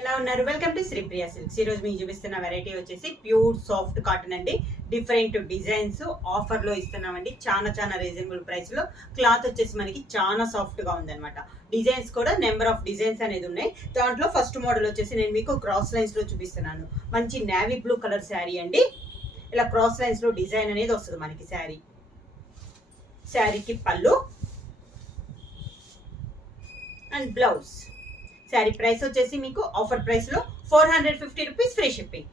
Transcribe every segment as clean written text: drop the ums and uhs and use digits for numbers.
ఎలా ఉన్నారు? Welcome to Sri Priya silks. ఈ రోజు మీకు చూపిస్తున్న వెరైటీ వచ్చేసి ప్యూర్ సాఫ్ట్ కాటన్ అండి. డిఫరెంట్ డిజైన్స్ ఆఫర్ లో ఇస్తున్నామండి. చాలా రీజనబుల్ ప్రైస్ లో. క్లాత్ వచ్చేసి మనకి చాలా సాఫ్ట్ గా ఉందన్నమాట. డిజైన్స్ కూడా నెంబర్ ఆఫ్ డిజైన్స్ అనేది ఉన్నాయి. దాంట్లో ఫస్ట్ మోడల్ వచ్చేసి నేను మీకు క్రాస్ లైన్స్ లో చూపిస్తున్నాను. మంచి నేవీ బ్లూ కలర్ శారీ అండి. ఇలా క్రాస్ లైన్స్ లో డిజైన్ అనేది వస్తుంది మనకి. శారీకి పళ్ళు అండ్ బ్లౌజ్. శారీ ప్రైస్ వచ్చేసి మీకు ఆఫర్ ప్రైస్ లో 450 rupees, free shipping.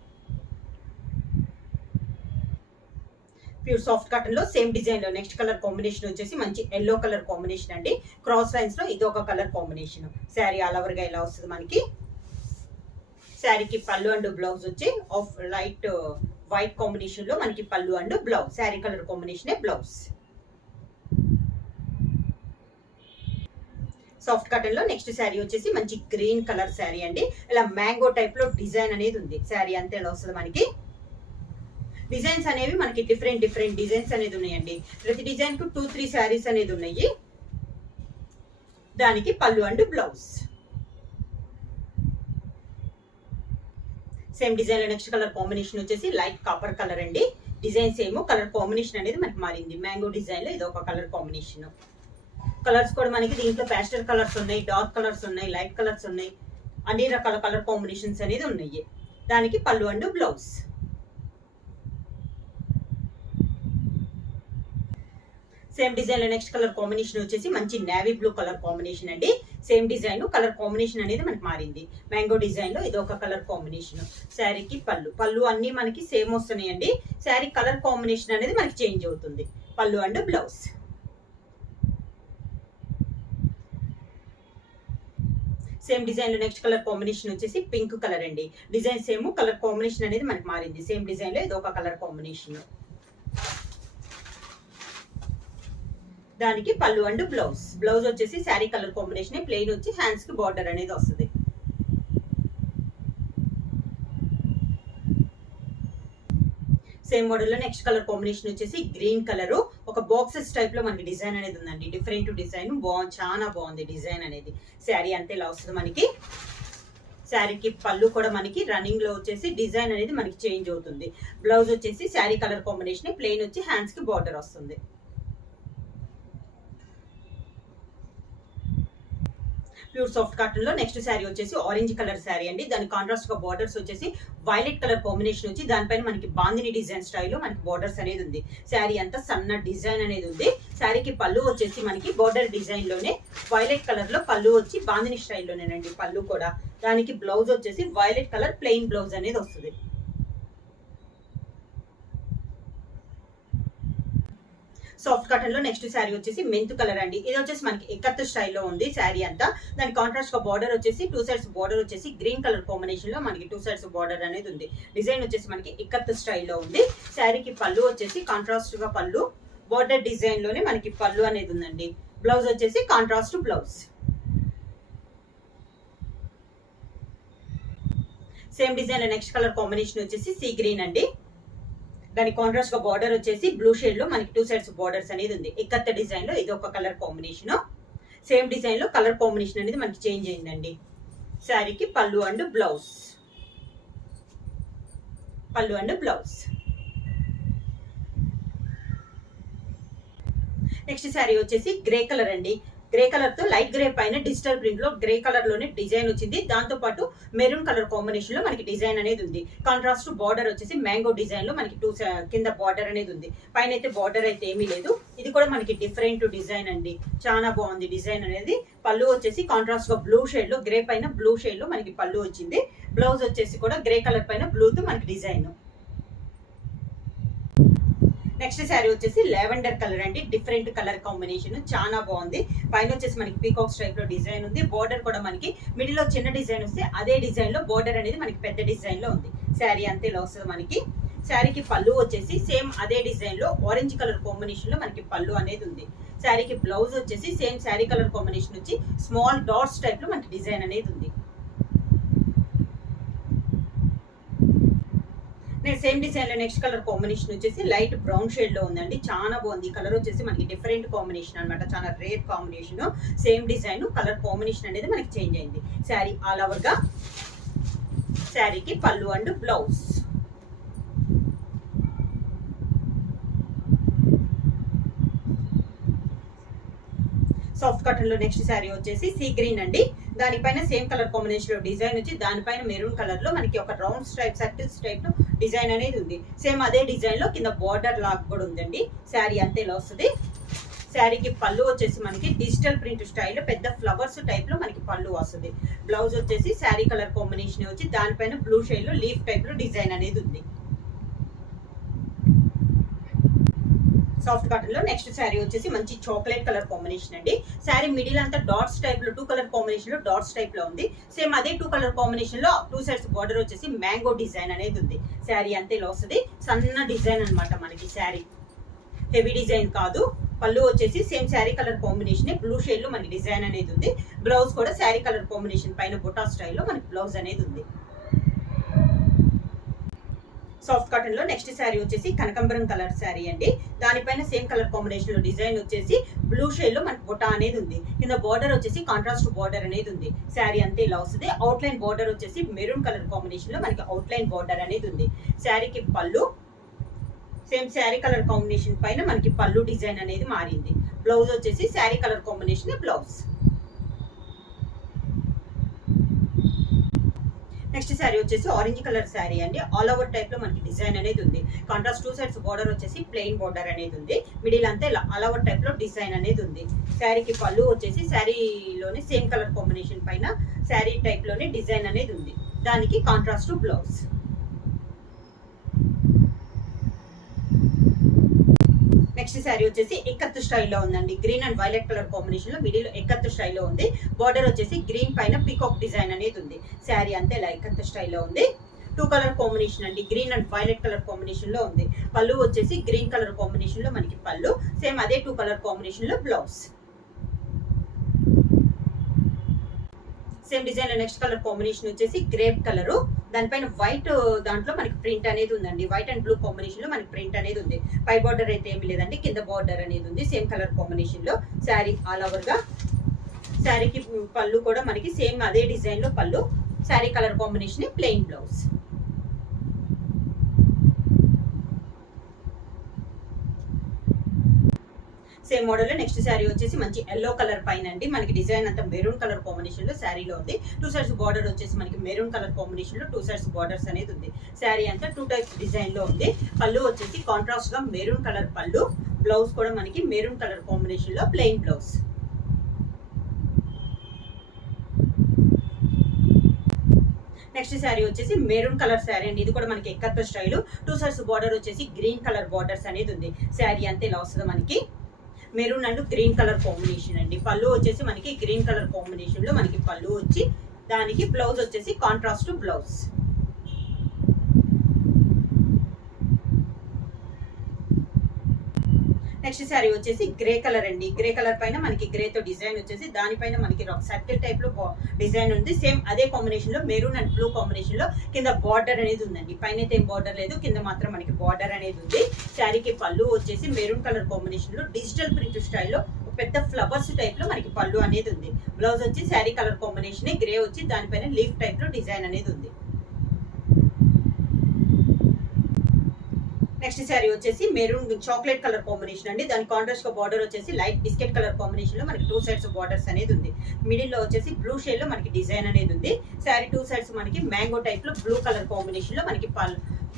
Pure soft cotton లో సేమ్ డిజైన్ లో నెక్స్ట్ కలర్ కాంబినేషన్ వచ్చేసి మంచి ఎల్లో కలర్ కాంబినేషన్ అండి. క్రాస్ లైన్స్ లో ఇది ఒక colour combination. Sari all over గా ఇలా వస్తుంది మనకి. శారీకి పళ్ళు అండ్ బ్లౌజ్ వచ్చి ఆఫ్ లైట్ వైట్ కాంబినేషన్ లో మనకి పళ్ళు and blouse. Sari colour combination blouse. Soft cotton లో నెక్స్ట్ శారీ వచ్చేసి మంచి గ్రీన్ కలర్ శారీ అండి. ఇలా మ్యాంగో టైప్ లో డిజైన్ అనేది ఉంది. శారీ అంతే ఇలా వస్తుంది మనకి. డిజైన్స్ అనేవి మనకి డిఫరెంట్ డిజైన్స్ అనేది ఉన్నాయండి. ప్రతి డిజైన్ కు 2-3 శారీస్ అనేది ఉన్నాయి. దానికి పళ్ళు అండ్ బ్లౌజ్. సేమ్ డిజైన్ లో నెక్స్ట్ కలర్ కాంబినేషన్ వచ్చేసి లైట్ కాపర్ కలర్ అండి. డిజైన్స్ ఏమో కలర్ కాంబినేషన్ అనేది మనకి మారింది. మ్యాంగో డిజైన్ లో ఇది ఒక కలర్ కాంబినేషన్. కలర్స్ కూడా మనకి దీంట్లో ప్యాస్టల్ కలర్స్ ఉన్నాయి, డార్క్ కలర్స్ ఉన్నాయి, లైట్ కలర్స్ ఉన్నాయి. అన్ని రకాల కలర్ కాంబినేషన్స్ అనేది ఉన్నాయి. దానికి పళ్ళు అండ్ బ్లౌజ్. సేమ్ డిజైన్ లో నెక్స్ట్ కలర్ కాంబినేషన్ వచ్చేసి మంచి నేవీ బ్లూ కలర్ కాంబినేషన్ అండి. సేమ్ డిజైన్ కలర్ కాంబినేషన్ అనేది మనకి మారింది. మ్యాంగో డిజైన్ లో ఇది ఒక కలర్ కాంబినేషన్. శారీకి పళ్ళు అన్ని మనకి సేమ్ వస్తున్నాయండి. శారీ కలర్ కాంబినేషన్ అనేది మనకి చేంజ్ అవుతుంది. పళ్ళు అండ్ బ్లౌజ్. సేమ్ డిజైన్ లో నెక్స్ట్ కలర్ కాంబినేషన్ వచ్చేసి పింక్ కలర్ అండి. డిజైన్ సేమ్ కలర్ కాంబినేషన్ అనేది మనకి మారింది. సేమ్ డిజైన్ లో ఇది ఒక కలర్ కాంబినేషన్. దానికి పళ్ళు అండ్ బ్లౌజ్. బ్లౌజ్ వచ్చేసి శారీ కలర్ కాంబినేషన్ ప్లెయిన్ వచ్చి హ్యాండ్స్ కి బార్డర్ అనేది వస్తుంది. సేమ్ మోడల్ లో నెక్స్ట్ కలర్ కాంబినేషన్ వచ్చేసి గ్రీన్ కలర్. ఒక బాక్సెస్ టైప్ లో మనకి డిజైన్ అనేది ఉందండి. డిఫరెంట్ డిజైన్ చాలా బాగుంది డిజైన్ అనేది. శారీ అంతే ఇలా వస్తుంది మనకి. శారీకి పళ్ళు కూడా మనకి రన్నింగ్ లో వచ్చేసి డిజైన్ అనేది మనకి చేంజ్ అవుతుంది. బ్లౌజ్ వచ్చేసి శారీ కలర్ కాంబినేషన్ ప్లెయిన్ వచ్చి హ్యాండ్స్ కి బార్డర్ వస్తుంది. ప్యూర్ సాఫ్ట్ కాటన్ లో నెక్స్ట్ శారీ వచ్చేసి ఆరెంజ్ కలర్ శారీ అండి. దాని కాంట్రాస్ట్ గా బార్డర్స్ వచ్చేసి వైలెట్ కలర్ కాంబినేషన్ వచ్చి దానిపైన మనకి బాందిని డిజైన్ స్టైల్లో మనకి బార్డర్స్ అనేది ఉంది. శారీ అంతా సన్న డిజైన్ అనేది ఉంది. శారీకి పళ్ళు వచ్చేసి మనకి బార్డర్ డిజైన్ లోనే వైలెట్ కలర్ లో పళ్ళు వచ్చి బాందిని స్టైల్లోనేనండి పళ్ళు కూడా. దానికి బ్లౌజ్ వచ్చేసి వైలెట్ కలర్ ప్లెయిన్ బ్లౌజ్ అనేది వస్తుంది. సాఫ్ట్ కాటన్ లో నెక్స్ట్ శారీ వచ్చేసి మెంతు కలర్ అండి. ఇది వచ్చేసి మనకి ఎక్కత్ స్టైల్లో ఉంది శారీ అంతా. దాని కాంట్రాస్ట్ గా బార్డర్ వచ్చేసి 2 సైడ్స్ బార్డర్ వచ్చేసి గ్రీన్ కలర్ కాంబినేషన్ లో మనకి 2 సైడ్స్ బార్డర్ అనేది ఉంది. డిజైన్ వచ్చేసి మనకి ఎక్కత్ స్టైల్లో ఉంది. శారీకి పళ్ళు వచ్చేసి కాంట్రాస్ట్ గా పళ్ళు బార్డర్ డిజైన్ లోనే మనకి పళ్ళు అనేది ఉందండి. బ్లౌజ్ వచ్చేసి కాంట్రాస్ట్ బ్లౌజ్. సేమ్ డిజైన్ లో నెక్స్ట్ కలర్ కాంబినేషన్ వచ్చేసి సీ గ్రీన్ అండి. దాని కాంట్రాస్ట్ గా బార్డర్ వచ్చేసి బ్లూ షేడ్ లో మనకి 2 సైడ్స్ బార్డర్స్ అనేది ఉంది. ఎక్కత్త డిజైన్ లో ఇది ఒక కలర్ కాంబినేషన్. సేమ్ డిజైన్ లో కలర్ కాంబినేషన్ అనేది మనకి చేంజ్ అయిందండి. శారీకి పళ్ళు అండ్ బ్లౌజ్. పళ్ళు అండ్ బ్లౌజ్. నెక్స్ట్ శారీ వచ్చేసి గ్రే కలర్ అండి. గ్రే కలర్ తో లైట్ గ్రే పైన డిజిటల్ ప్రింట్ లో గ్రే కలర్ లోనే డిజైన్ వచ్చింది. దాంతో పాటు మెరూన్ కలర్ కాంబినేషన్ లో మనకి డిజైన్ అనేది ఉంది. కాంట్రాస్ట్ బార్డర్ వచ్చేసి మ్యాంగో డిజైన్ లో మనకి 2 కింద బార్డర్ అనేది ఉంది. పైన అయితే బార్డర్ అయితే ఏమీ లేదు. ఇది కూడా మనకి డిఫరెంట్ డిజైన్ అండి. చాలా బాగుంది డిజైన్ అనేది. పళ్ళు వచ్చేసి కాంట్రాస్ట్ గా బ్లూ షేడ్ లో గ్రే పైన బ్లూ షేడ్ లో మనకి పళ్ళు వచ్చింది. బ్లౌజ్ వచ్చేసి కూడా గ్రే కలర్ పైన బ్లూ తో మనకి డిజైన్. నెక్స్ట్ శారీ వచ్చేసి లావెండర్ కలర్ అండి. డిఫరెంట్ కలర్ కాంబినేషన్ చాలా బాగుంది. పైన వచ్చేసి మనకి పీకాక్స్ టైప్ లో డిజైన్ ఉంది. బార్డర్ కూడా మనకి మిడిల్ లో చిన్న డిజైన్ వస్తే అదే డిజైన్ లో బార్డర్ అనేది మనకి పెద్ద డిజైన్ లో ఉంది. శారీ అంతే ఇలా వస్తుంది మనకి. శారీకి పళ్ళు వచ్చేసి సేమ్ అదే డిజైన్ లో ఆరెంజ్ కలర్ కాంబినేషన్ లో మనకి పళ్ళు అనేది ఉంది. శారీకి బ్లౌజ్ వచ్చేసి సేమ్ శారీ కలర్ కాంబినేషన్ వచ్చి స్మాల్ డాట్స్ టైప్ లో మనకి డిజైన్ అనేది ఉంది. సేమ్ డిజైన్ లో నెక్స్ట్ కలర్ కాంబినేషన్ వచ్చేసి లైట్ బ్రౌన్ షేడ్ లో ఉందండి. చాలా బాగుంది. కలర్ వచ్చేసి మనకి డిఫరెంట్ కాంబినేషన్ అనమాట. చాలా rare combination. Same design colour combination అనేది మనకి చేంజ్ అయింది. శారీ ఆల్ ఓవర్ గా శారీకి పళ్ళు అండ్ బ్లౌజ్. సాఫ్ట్ కాటన్ లో నెక్స్ట్ శారీ వచ్చేసి సీ గ్రీన్ అండి. దానిపైన సేమ్ కలర్ కాంబినేషన్ లో డిజైన్ వచ్చి దానిపైన మెరూన్ కలర్ లో మనకి ఒక రౌండ్ స్ట్రైప్ సర్కిల్స్ టైప్ లో డిజైన్ అనేది ఉంది. సేమ్ అదే డిజైన్ లో కింద బార్డర్ లాగా కూడా ఉందండి. శారీ అంతే ఇలా వస్తుంది. శారీకి పళ్ళు వచ్చేసి మనకి డిజిటల్ ప్రింట్ స్టైల్ పెద్ద ఫ్లవర్స్ టైప్ లో మనకి పళ్ళు వస్తుంది. బ్లౌజ్ వచ్చేసి శారీ కలర్ కాంబినేషన్ వచ్చి దానిపైన బ్లూ షేడ్ లో లీఫ్ టైప్ లో డిజైన్ అనేది ఉంది. సాఫ్ట్ కాటన్ లో నెక్స్ట్ శారీ వచ్చేసి మంచి చాక్లెట్ కలర్ కాంబినేషన్ అండి. శారీ మిడిల్ అంతా డాట్స్ టైప్ లో 2 కలర్ కాంబినేషన్ లో డాట్స్ టైప్ లో ఉంది. సేమ్ అదే 2 కలర్ కాంబినేషన్ లో 2 సైడ్స్ బార్డర్ వచ్చేసి మ్యాంగో డిజైన్ అనేది ఉంది. శారీ అంతే ఇలా వస్తుంది. సన్న డిజైన్ అనమాట మనకి. శారీ హెవీ డిజైన్ కాదు. పళ్ళు వచ్చేసి same sari colour combination blue shade లో మనకి డిజైన్ అనేది ఉంది. బ్లౌజ్ కూడా శారీ కలర్ కాంబినేషన్ పైన బొటా స్టైల్లో మనకి బ్లౌజ్ అనేది ఉంది. సాఫ్ట్ కాటన్ లో నెక్స్ట్ శారీ వచ్చేసి కనకంబరం కలర్ శారీ అండి. దానిపైన సేమ్ కలర్ కాంబినేషన్ లో డిజైన్ వచ్చేసి బ్లూ షేడ్ లో మనకి బొటా అనేది ఉంది. కింద బార్డర్ వచ్చేసి కాంట్రాస్ట్ బార్డర్ అనేది ఉంది. శారీ అంతే ఇలా వస్తుంది. అవుట్ లైన్ బార్డర్ వచ్చేసి మెరూన్ కలర్ కాంబినేషన్ లో మనకి అవుట్ లైన్ బార్డర్ అనేది ఉంది. శారీకి పళ్ళు సేమ్ శారీ కలర్ కాంబినేషన్ పైన మనకి పళ్ళు డిజైన్ అనేది మారింది. బ్లౌజ్ వచ్చేసి sari colour combination blouse. Next sari వచ్చేసి ఆరెంజ్ కలర్ శారీ అండి. ఆల్ ఓవర్ టైప్ లో మనకి డిజైన్ అనేది ఉంది. కాంట్రాస్ట్ 2 సైడ్స్ బార్డర్ వచ్చేసి ప్లెయిన్ బార్డర్ అనేది ఉంది. మిడిల్ అంతా ఇలా ఆల్ ఓవర్ టైప్ లో డిజైన్ అనేది ఉంది. శారీకి పళ్ళు వచ్చేసి శారీలోనే సేమ్ కలర్ కాంబినేషన్ పైన శారీ టైప్ లోనే డిజైన్ అనేది ఉంది. దానికి కాంట్రాస్ట్ బ్లౌజ్. నెక్స్ట్ శారీ వచ్చేసి ఎక్కత్తు స్టైల్లో ఉందండి. Green and violet colour combination లో మిడిల్ ఎక్కత్తు స్టైల్లో ఉంది. బార్డర్ వచ్చేసి గ్రీన్ పైన పీకాక్ డిజైన్ అనేది ఉంది. శారీ అంతే ఇలా ఎక్కత్తు స్టైల్లో ఉంది. 2 కలర్ కాంబినేషన్ అండి. Green and violet colour combination లో ఉంది. పళ్ళు వచ్చేసి గ్రీన్ కలర్ కాంబినేషన్ లో మనకి పళ్ళు. సేమ్ అదే 2 కలర్ కాంబినేషన్ లో బ్లౌజ్. సేమ్ డిజైన్ లో నెక్స్ట్ కలర్ కాంబినేషన్ వచ్చేసి గ్రేప్ కలర్. దానిపైన వైట్ దాంట్లో మనకి ప్రింట్ అనేది ఉందండి. వైట్ అండ్ బ్లూ కాంబినేషన్ లో మనకి ప్రింట్ అనేది ఉంది. పై బార్డర్ అయితే ఏమి లేదండి. కింద బార్డర్ అనేది ఉంది సేమ్ కలర్ కాంబినేషన్ లో. శారీ ఆల్ ఓవర్ గా. శారీకి పళ్ళు కూడా మనకి సేమ్ అదే డిజైన్ లో పళ్ళు. Sari colour combination plain blouse. Same model లో నెక్స్ట్ శారీ వచ్చేసి మంచి ఎల్లో కలర్ పైన అండి. మనకి డిజైన్ అంతా మెరూన్ కలర్ కాంబినేషన్ లో శారీలో ఉంది. 2 సైడ్స్ బార్డర్ వచ్చేసి మనకి మెరూన్ కలర్ కాంబినేషన్ లో 2 సైడ్స్ బార్డర్స్ అనేది ఉంది. శారీ అంతా 2 టైప్స్ డిజైన్ లో ఉంది. పళ్ళు వచ్చేసి కాంట్రాస్ట్ గా మెరూన్ కలర్ పళ్ళు. బ్లౌజ్ కూడా మనకి మెరూన్ కలర్ కాంబినేషన్ లో ప్లెయిన్ బ్లౌజ్. నెక్స్ట్ శారీ వచ్చేసి మెరూన్ కలర్ శారీ అండి. ఇది కూడా మనకి ఎక్కత్త స్టైల్. 2 సైడ్స్ బార్డర్ వచ్చేసి గ్రీన్ కలర్ బార్డర్స్ అనేది ఉంది. శారీ అంతే ఇలా వస్తుంది మనకి. Maroon and green colour combination అండి. పళ్ళు వచ్చేసి మనకి గ్రీన్ కలర్ కాంబినేషన్ లో మనకి పళ్ళు వచ్చి దానికి బ్లౌజ్ వచ్చేసి కాంట్రాస్ట్ బ్లౌజ్. నెక్స్ట్ శారీ వచ్చేసి గ్రే కలర్ అండి. గ్రే కలర్ పైన మనకి గ్రే తో డిజైన్ వచ్చేసి దానిపైన మనకి సర్కిల్ టైప్ లో డిజైన్ ఉంది. సేమ్ అదే కాంబినేషన్ లో మెరూన్ అండ్ బ్లూ కాంబినేషన్ లో కింద బార్డర్ అనేది ఉందండి. పైన అయితే ఏం బార్డర్ లేదు. కింద మాత్రం మనకి బార్డర్ అనేది ఉంది. శారీకి పళ్ళు వచ్చేసి మెరూన్ కలర్ కాంబినేషన్ లో డిజిటల్ ప్రింట్ స్టైల్లో పెద్ద ఫ్లవర్స్ టైప్ లో మనకి పళ్ళు అనేది ఉంది. బ్లౌజ్ వచ్చి శారీ కలర్ కాంబినేషన్ గ్రే వచ్చి దానిపైన లీఫ్ టైప్ లో డిజైన్ అనేది ఉంది. నెక్స్ట్ శారీ వచ్చేసి మెరూన్ చాక్లెట్ కలర్ కాంబినేషన్ అండి. దాని కాంట్రాస్ట్ గా బార్డర్ వచ్చేసి లైట్ బిస్కెట్ కలర్ కాంబినేషన్ లో మనకి 2 సైడ్స్ బార్డర్స్ అనేది ఉంది. మిడిల్ లో వచ్చేసి బ్లూ షేడ్ లో మనకి డిజైన్ అనేది ఉంది. శారీ 2 సైడ్స్ మనకి మ్యాంగో టైప్ లో బ్లూ కలర్ కాంబినేషన్ లో మనకి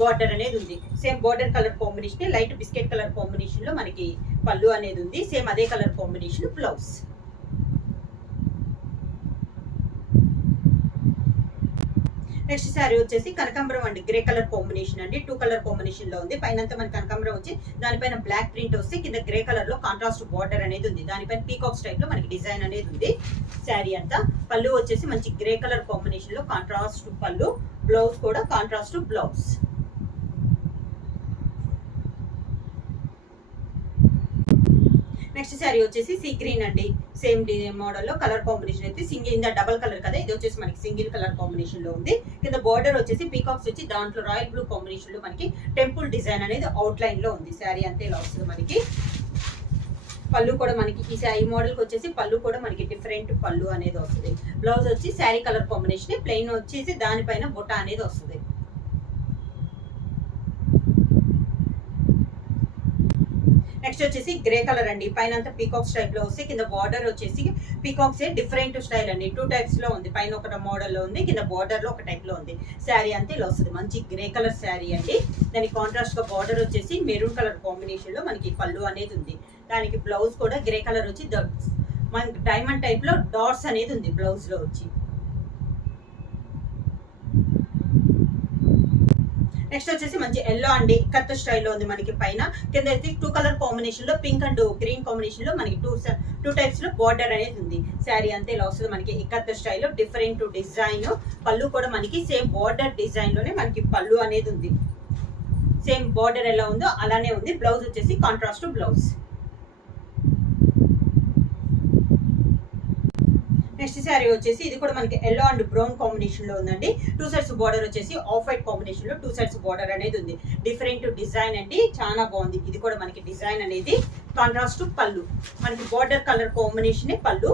బార్డర్ అనేది ఉంది. Same border colour combination light biscuit colour combination లో మనకి పళ్ళు అనేది ఉంది. సేమ్ అదే colour combination blouse. Next sari వచ్చేసి కనకాంబరం అండి. గ్రే కలర్ కాంబినేషన్ అండి. 2 కలర్ కాంబినేషన్ లో ఉంది. పైన మనకి కనకాంబరం వచ్చి దానిపైన బ్లాక్ ప్రింట్ వస్తే కింద గ్రే కలర్ లో కాంట్రాస్ట్ బార్డర్ అనేది ఉంది. దానిపైన పీకాక్స్ టైప్ లో మనకి డిజైన్ అనేది ఉంది. శారీ అంతా పళ్ళు వచ్చేసి మంచి గ్రే కలర్ కాంబినేషన్ లో కాంట్రాస్ట్ పళ్ళు. బ్లౌజ్ కూడా కాంట్రాస్ట్ బ్లౌజ్. నెక్స్ట్ శారీ వచ్చేసి సీ గ్రీన్ అండి. సేమ్ మోడల్ లో కలర్ కాంబినేషన్ అయితే సింగిల్ ఇందా డబల్ కలర్ కదా, ఇది వచ్చేసి మనకి సింగిల్ కలర్ కాంబినేషన్ లో ఉంది. కింద బార్డర్ వచ్చేసి పీకాక్స్ వచ్చి దాంట్లో రాయల్ బ్లూ కాంబినేషన్ లో మనకి టెంపుల్ డిజైన్ అనేది అవుట్ లైన్ లో ఉంది. శారీ అంతే ఇలా వస్తుంది మనకి. పళ్ళు కూడా మనకి ఈ మోడల్ కి వచ్చేసి పళ్ళు కూడా మనకి డిఫరెంట్ పళ్ళు అనేది వస్తుంది. బ్లౌజ్ వచ్చి శారీ కలర్ కాంబినేషన్, ప్లెయిన్ వచ్చేసి దానిపైన బుట్ట అనేది వస్తుంది. నెక్స్ట్ వచ్చేసి గ్రే కలర్ అండి. పైన అంతా పీకాక్స్ టైప్ లో వస్తే కింద బార్డర్ వచ్చేసి పీకాక్స్ డిఫరెంట్ స్టైల్ అండి. 2 టైప్స్ లో ఉంది. పైన ఒక మోడల్ లో ఉంది, కింద బార్డర్ లో ఒక టైప్ లో ఉంది. శారీ అంతా ఇలా వస్తుంది. మంచి గ్రే కలర్ శారీ అండి. దానికి కాంట్రాస్ట్ గా బార్డర్ వచ్చేసి మెరూన్ కలర్ కాంబినేషన్ లో మనకి పళ్ళు అనేది ఉంది. దానికి బ్లౌజ్ కూడా గ్రే కలర్ వచ్చి మనకి డైమండ్ టైప్ లో డాట్స్ అనేది ఉంది బ్లౌజ్ లో వచ్చి. నెక్స్ట్ వచ్చేసి మంచి ఎల్లో అండి, కత్త స్టైల్లో ఉంది మనకి. పైన కింద అయితే 2 కలర్ కాంబినేషన్ లో పింక్ అండ్ గ్రీన్ కాంబినేషన్ లో మనకి టూ టైప్స్ లో బార్డర్ అనేది ఉంది. శారీ అంతే ఇలా వస్తుంది మనకి ఇక్కత్త స్టైల్లో డిఫరెంట్ డిజైన్. పళ్ళు కూడా మనకి సేమ్ బార్డర్ డిజైన్ లోనే మనకి పళ్ళు అనేది ఉంది. సేమ్ బార్డర్ ఎలా ఉందో అలానే ఉంది. బ్లౌజ్ వచ్చేసి కాంట్రాస్ట్ బ్లౌజ్. నెక్స్ట్ శారీ వచ్చేసి ఇది కూడా మనకి ఎల్లో అండ్ బ్రౌన్ కాంబినేషన్ లో ఉందండి. 2 సైడ్స్ బార్డర్ వచ్చేసి ఆఫ్ వైట్ కాంబినేషన్ లో 2 సైడ్స్ బార్డర్ అనేది ఉంది. డిఫరెంట్ డిజైన్ అండి, చాలా బాగుంది. ఇది కూడా మనకి డిజైన్ అనేది కాంట్రాస్ట్ పళ్ళు, మనకి బార్డర్ కలర్ కాంబినేషన్ పళ్ళు.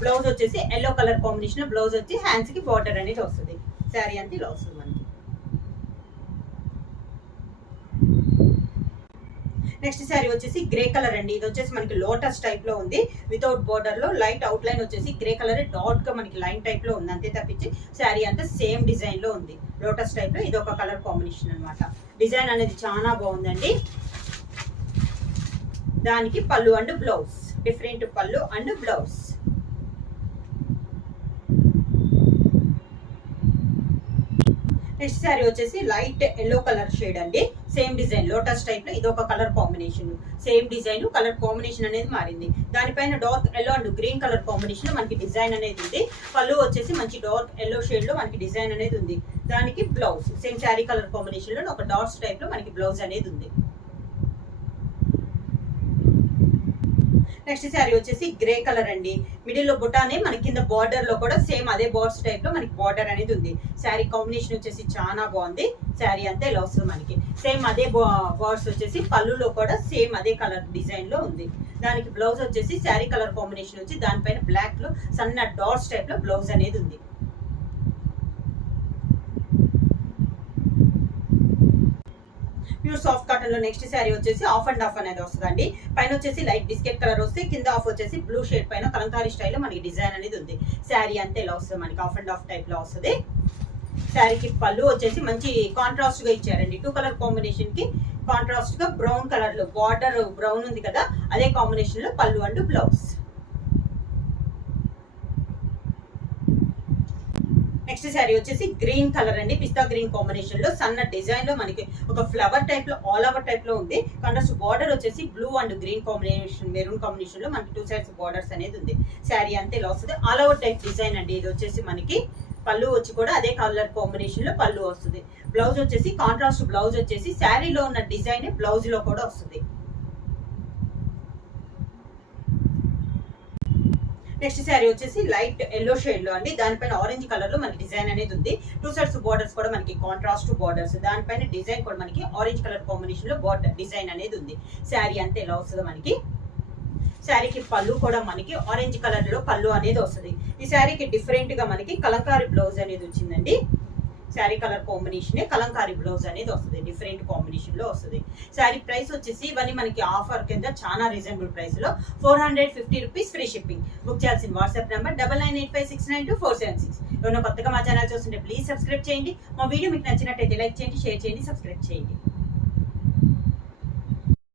బ్లౌజ్ వచ్చేసి ఎల్లో కలర్ కాంబినేషన్, బ్లౌజ్ వచ్చి హ్యాండ్స్ కి బార్డర్ అనేది వస్తుంది. శారీ అంతా ఇలా వస్తుంది మనకి. నెక్స్ట్ శారీ వచ్చేసి గ్రే కలర్ అండి. ఇది వచ్చేసి మనకి లోటస్ టైప్ లో ఉంది. వితౌట్ బార్డర్ లో లైట్ అవుట్ లైన్ వచ్చేసి గ్రే కలర్ డాట్ గా మనకి లైన్ టైప్ లో ఉంది. అంతే తప్పించి శారీ అంతా సేమ్ డిజైన్ లో ఉంది. లోటస్ టైప్ లో ఇది ఒక కలర్ కాంబినేషన్ అన్నమాట. డిజైన్ అనేది చాలా బాగుందండి. దానికి పళ్ళు అండ్ బ్లౌజ్, డిఫరెంట్ పళ్ళు అండ్ బ్లౌజ్. నెక్స్ట్ శారీ వచ్చేసి లైట్ ఎల్లో కలర్ షేడ్ అండి. సేమ్ డిజైన్ లోటస్ టైప్ లో ఇది ఒక colour combination. Same design, colour combination అనేది మారింది. దానిపైన dark yellow and green colour combination మనకి డిజైన్ అనేది ఉంది. పళ్ళు వచ్చేసి మంచి డార్క్ ఎల్లో షేడ్ లో మనకి డిజైన్ అనేది ఉంది. దానికి blouse same sari colour combination లో ఒక డాట్స్ టైప్ లో మనకి బ్లౌజ్ అనేది ఉంది. నెక్స్ట్ శారీ వచ్చేసి గ్రే కలర్ అండి. మిడిల్ లో బుటానే మనకి కింద బార్డర్ లో కూడా సేమ్ అదే బార్డర్స్ టైప్ లో మనకి బార్డర్ అనేది ఉంది. శారీ కాంబినేషన్ వచ్చేసి చాలా బాగుంది. శారీ అంతా ఇలా వస్తుంది మనకి. సేమ్ అదే బార్డర్స్ వచ్చేసి పళ్ళులో కూడా సేమ్ అదే కలర్ డిజైన్ లో ఉంది. దానికి బ్లౌజ్ వచ్చేసి శారీ కలర్ కాంబినేషన్ వచ్చి దానిపైన బ్లాక్ లో సన్న డాట్స్ టైప్ లో బ్లౌజ్ అనేది ఉంది. ప్యూర్ సాఫ్ట్ కాటన్ లో నెక్స్ట్ శారీ వచ్చేసి ఆఫ్ అండ్ ఆఫ్ అనేది వస్తుందండి. పైన వచ్చేసి లైట్ బిస్కెట్ కలర్ వస్తే కింద ఆఫ్ వచ్చేసి బ్లూ షేడ్ పైన కలంకారీ స్టైల్లో మనకి డిజైన్ అనేది ఉంది. శారీ అంతే ఇలా వస్తుంది మనకి ఆఫ్ అండ్ ఆఫ్ టైప్ లో వస్తుంది. శారీకి పళ్ళు వచ్చేసి మంచి కాంట్రాస్ట్ గా ఇచ్చారండి. 2 కలర్ కాంబినేషన్ కి కాంట్రాస్ట్ గా బ్రౌన్ కలర్ లో బార్డర్ బ్రౌన్ ఉంది కదా, అదే కాంబినేషన్ లో పళ్ళు అండ్ బ్లౌజ్. నెక్స్ట్ శారీ వచ్చేసి గ్రీన్ కలర్ అండి. పిస్తా గ్రీన్ కాంబినేషన్ లో సన్న డిజైన్ లో మనకి ఒక ఫ్లవర్ టైప్ లో ఆల్ ఓవర్ టైప్ లో ఉంది. కాంట్రాస్ట్ బార్డర్ వచ్చేసి blue and green combination maroon combination లో మనకి 2 సైడ్స్ బార్డర్స్ అనేది ఉంది. శారీ అంతే ఇలా వస్తుంది. ఆల్ ఓవర్ టైప్ డిజైన్ అండి. ఇది వచ్చేసి మనకి పళ్ళు వచ్చి కూడా అదే కలర్ కాంబినేషన్ లో పళ్ళు వస్తుంది. బ్లౌజ్ వచ్చేసి కాంట్రాస్ట్ బ్లౌజ్ వచ్చేసి శారీలో ఉన్న డిజైన్ బ్లౌజ్ లో కూడా వస్తుంది. నెక్స్ట్ శారీ వచ్చేసి లైట్ ఎల్లో షేడ్ లో అండి. దానిపైన ఆరెంజ్ కలర్ లో మనకి డిజైన్ అనేది ఉంది. 2 సైడ్స్ బార్డర్స్ కూడా మనకి కాంట్రాస్ట్ బార్డర్స్. దానిపైన డిజైన్ కూడా మనకి ఆరెంజ్ కలర్ కాంబినేషన్ లో బార్డర్ డిజైన్ అనేది ఉంది. శారీ అంతే ఎలా వస్తుంది మనకి. శారీకి పళ్ళు కూడా మనకి ఆరెంజ్ కలర్ లో పళ్ళు అనేది వస్తుంది. ఈ శారీకి డిఫరెంట్ గా మనకి కలంకారీ బ్లౌజ్ అనేది వచ్చిందండి. Sari colour combination Kalamkari blouse అనేది వస్తుంది. డిఫరెంట్ కాంబినేషన్ లో వస్తుంది. శారీ ప్రైస్ వచ్చేసి ఇవన్నీ మనకి ఆఫర్ కింద చాలా రీజనబుల్ ప్రైస్ లో 450 రూపీస్ ఫ్రీ షిప్పింగ్. బుక్ చేయాల్సిన వాట్సాప్ నెంబర్ 9985692476. ఎవరైనా కొత్తగా మా ఛానల్ చూస్తుంటే ప్లీజ్ సబ్స్క్రైబ్ చేయండి. మా వీడియో మీకు నచ్చినట్టయితే లైక్ చేయండి, షేర్ చేయండి, సబ్స్క్రైబ్ చేయండి.